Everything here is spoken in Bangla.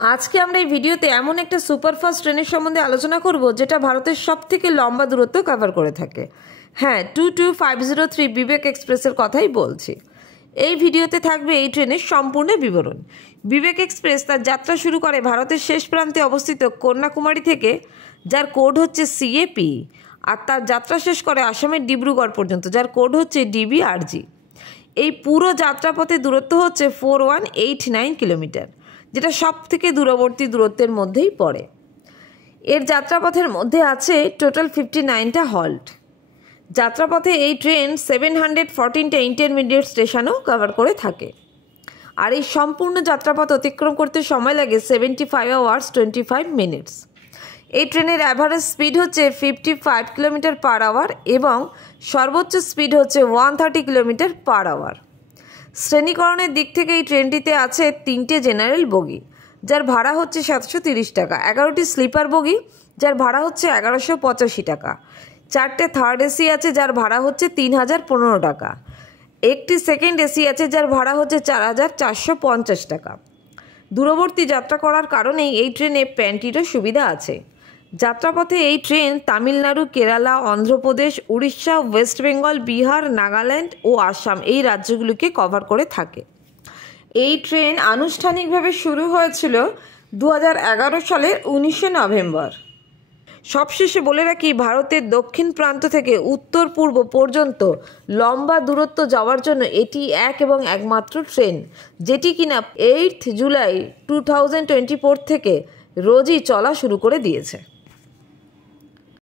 আজকে আমরা এই ভিডিওতে এমন একটা সুপারফাস্ট ট্রেনের সম্বন্ধে আলোচনা করব যেটা ভারতের সবথেকে লম্বা দূরত্ব কভার করে থাকে। হ্যাঁ, 22503 বিবেক এক্সপ্রেসের কথাই বলছি। এই ভিডিওতে থাকবে এই ট্রেনের সম্পূর্ণ বিবরণ। বিবেক এক্সপ্রেস তার যাত্রা শুরু করে ভারতের শেষ প্রান্তে অবস্থিত কন্যাকুমারী থেকে, যার কোড হচ্ছে CAP, আর তার যাত্রা শেষ করে আসামের ডিব্রুগড় পর্যন্ত, যার কোড হচ্ছে DBRG। এই পুরো যাত্রাপথের দূরত্ব হচ্ছে 4189 কিলোমিটার, যেটা সব থেকে দূরবর্তী দূরত্বের মধ্যেই পড়ে। এর যাত্রাপথের মধ্যে আছে টোটাল 59টা হল্ট। যাত্রাপথে এই ট্রেন 714টা ইন্টারমিডিয়েট স্টেশনও কভার করে থাকে। আর এই সম্পূর্ণ যাত্রাপথ অতিক্রম করতে সময় লাগে 75 আওয়ার্স 25 মিনিটস। এই ট্রেনের অ্যাভারেজ স্পিড হচ্ছে 55 কিলোমিটার পার আওয়ার এবং সর্বোচ্চ স্পিড হচ্ছে 130 কিলোমিটার পার আওয়ার। শ্রেণীকরণের দিক থেকে এই ট্রেনটিতে আছে 3টে জেনারেল বগি, যার ভাড়া হচ্ছে 730 টাকা, 11টি স্লিপার বগি, যার ভাড়া হচ্ছে 1185 টাকা, 4টে থার্ড এসি আছে, যার ভাড়া হচ্ছে 3015 টাকা, একটি সেকেন্ড এসি আছে, যার ভাড়া হচ্ছে 4450 টাকা। দূরবর্তী যাত্রা করার কারণেই এই ট্রেনে প্যান্ট্রিরও সুবিধা আছে। যাত্রাপথে এই ট্রেন তামিলনাড়ু, কেরালা, অন্ধ্রপ্রদেশ, উড়িষ্যা, ওয়েস্ট বেঙ্গল, বিহার, নাগাল্যান্ড ও আসাম এই রাজ্যগুলিকে কভার করে থাকে। এই ট্রেন আনুষ্ঠানিকভাবে শুরু হয়েছিল 2011 সালের 19শে নভেম্বর। সবশেষে বলে রাখি, ভারতের দক্ষিণ প্রান্ত থেকে উত্তর পূর্ব পর্যন্ত লম্বা দূরত্ব যাওয়ার জন্য এটি এক এবং একমাত্র ট্রেন, যেটি কিনা 8 জুলাই 2024 থেকে রোজই চলা শুরু করে দিয়েছে।